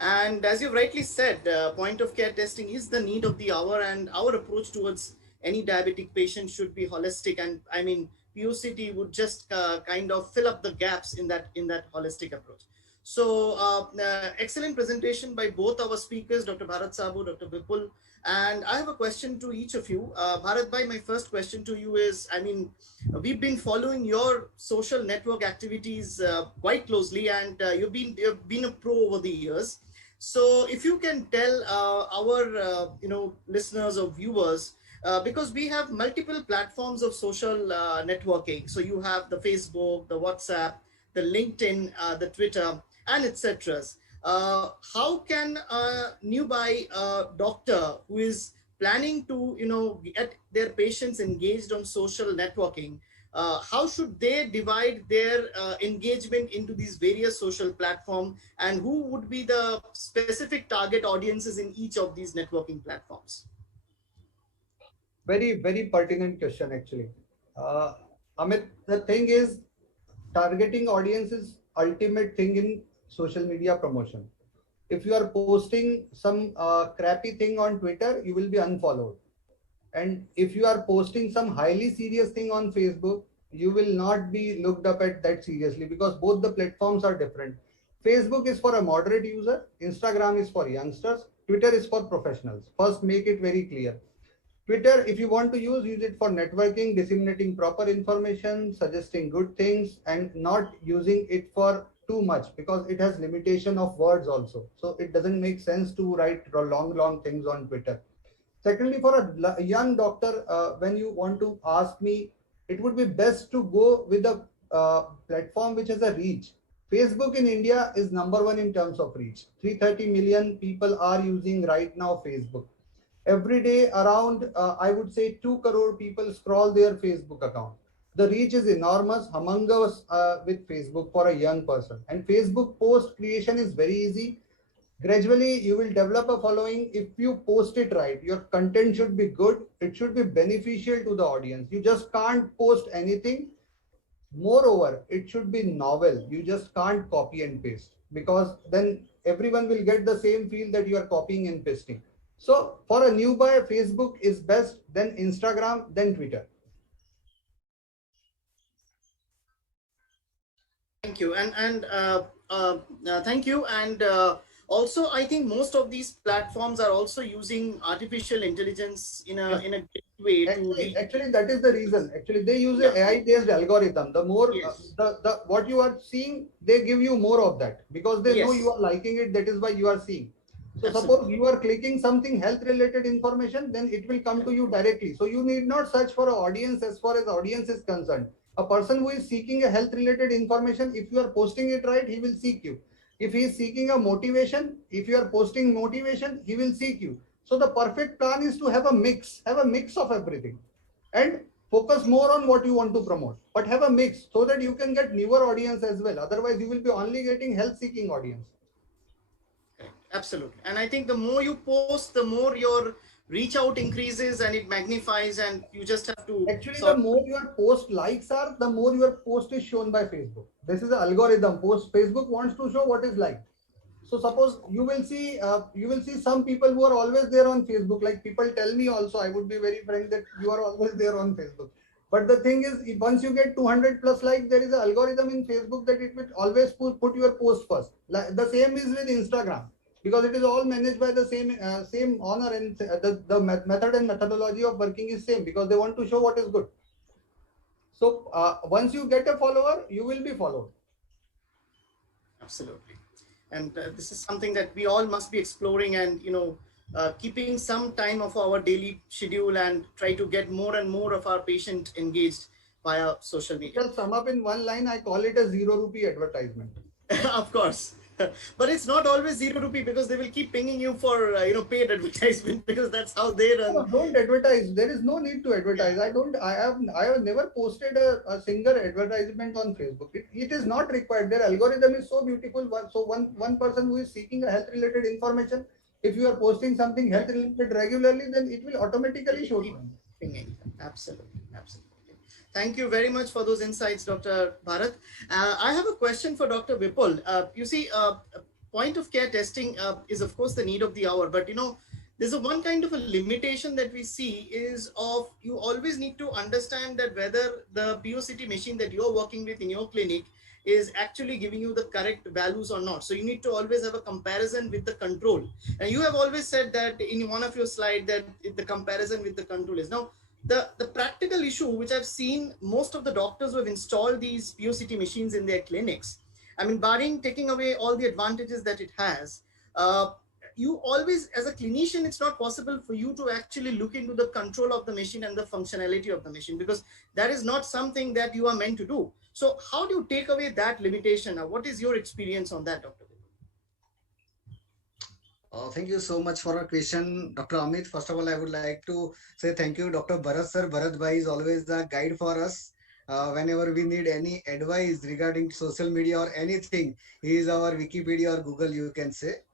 And as you rightly said, point of care testing is the need of the hour, and our approach towards any diabetic patient should be holistic. And I mean, POCT would just kind of fill up the gaps in that holistic approach. So, excellent presentation by both our speakers, Dr. Bharat Sabu, Dr. Vipul. And I have a question to each of you. Bharat Bhai, my first question to you is, I mean, we've been following your social network activities quite closely, and you've been a pro over the years. So, if you can tell our listeners or viewers, because we have multiple platforms of social networking. So you have the Facebook, the WhatsApp, the LinkedIn, the Twitter, and etc. How can a newbie doctor who is planning to get their patients engaged on social networking, how should they divide their engagement into these various social platforms, and who would be the specific target audiences in each of these networking platforms? Very, very pertinent question, actually. Uh, Amit, the thing is, targeting audience is ultimate thing in social media promotion. If you are posting some crappy thing on Twitter, you will be unfollowed. And if you are posting some highly serious thing on Facebook, you will not be looked up at that seriously, because both the platforms are different. Facebook is for a moderate user, Instagram is for youngsters, Twitter is for professionals. First, make it very clear. Twitter, if you want to use it for networking, disseminating proper information, suggesting good things, and not using it for too much, because it has limitation of words also. So it doesn't make sense to write long things on Twitter. Secondly, for a young doctor, when you want to ask me, it would be best to go with a platform which has a reach. Facebook in India is number one in terms of reach. 330 million people are using right now Facebook. Every day, around, I would say 2 crore people scroll their Facebook account. The reach is enormous, humongous with Facebook for a young person. And Facebook post creation is very easy. Gradually, you will develop a following if you post it right. Your content should be good. It should be beneficial to the audience. You just can't post anything. Moreover, it should be novel. You just can't copy and paste, because then everyone will get the same feel that you are copying and pasting. So for a newbie, Facebook is best, then Instagram, then Twitter. Thank you, thank you, and also I think most of these platforms are also using artificial intelligence in a Yes. great way to Actually, reach. actually, that is the reason. Actually, they use a Yeah. AI-based algorithm. The more Yes. the what you are seeing, they give you more of that, because they know you Yes. are liking it. That is why you are seeing. So suppose Absolutely. you are clicking something health-related information, then it will come to you directly. So you need not search for an audience as far as audience is concerned. A person who is seeking a health-related information, if you are posting it right, he will seek you. If he is seeking a motivation, if you are posting motivation, he will seek you. So the perfect plan is to have a mix of everything, and focus more on what you want to promote, but have a mix so that you can get newer audience as well. Otherwise, you will be only getting health seeking audience. Correct. Absolutely. And I think the more you post, the more your reach out increases and it magnifies, and you just have to Actually, the sort. more your post likes are, the more your post is shown by Facebook. This is the algorithm. Post Facebook wants to show what is liked. So suppose you will see some people who are always there on Facebook. Like people tell me also, I would be very frank that you are always there on Facebook. But the thing is, once you get 200 plus likes, there is an algorithm in Facebook that it will always put your post first. Like, the same is with Instagram, because it is all managed by the same honor, and the method and methodology of working is same, because they want to show what is good. So once you get a follower, you will be followed. Absolutely. And this is something that we all must be exploring, and keeping some time of our daily schedule and try to get more and more of our patient engaged via social media. Just sum up in one line, I call it a zero rupee advertisement. Of course. But it's not always 0 rupee, because they will keep pinging you for paid advertisement, because that's how they No, run. don't advertise. There is no need to Yeah. advertise. I have never posted a single advertisement on Facebook. It is not required. Their algorithm is so beautiful. So one person who is seeking a health related information, if you are posting something health related regularly, then it will It automatically will show to keep him. pinging. Absolutely. Absolutely. Thank you very much for those insights, Dr. Bharat. I have a question for Dr. Vipul. You see, point of care testing is of course the need of the hour, but there's a one kind of a limitation that we see is of you always need to understand that whether the POCT machine that you're working with in your clinic is actually giving you the correct values or not. So you need to always have a comparison with the control. And you have always said that in one of your slides that the comparison with the control is now the practical issue which I've seen most of the doctors who have installed these POCT machines in their clinics. I mean, barring taking away all the advantages that it has, you always, as a clinician, it's not possible for you to actually look into the control of the machine and the functionality of the machine, because that is not something that you are meant to do. So how do you take away that limitation? What is your experience on that, Dr.? Thank you so much for your question, Dr. Amit. First of all, I would like to say thank you, Dr. Bharat sir. Bharat bhai is always a guide for us. Whenever we need any advice regarding social media or anything, he is our Wikipedia or Google, you can say.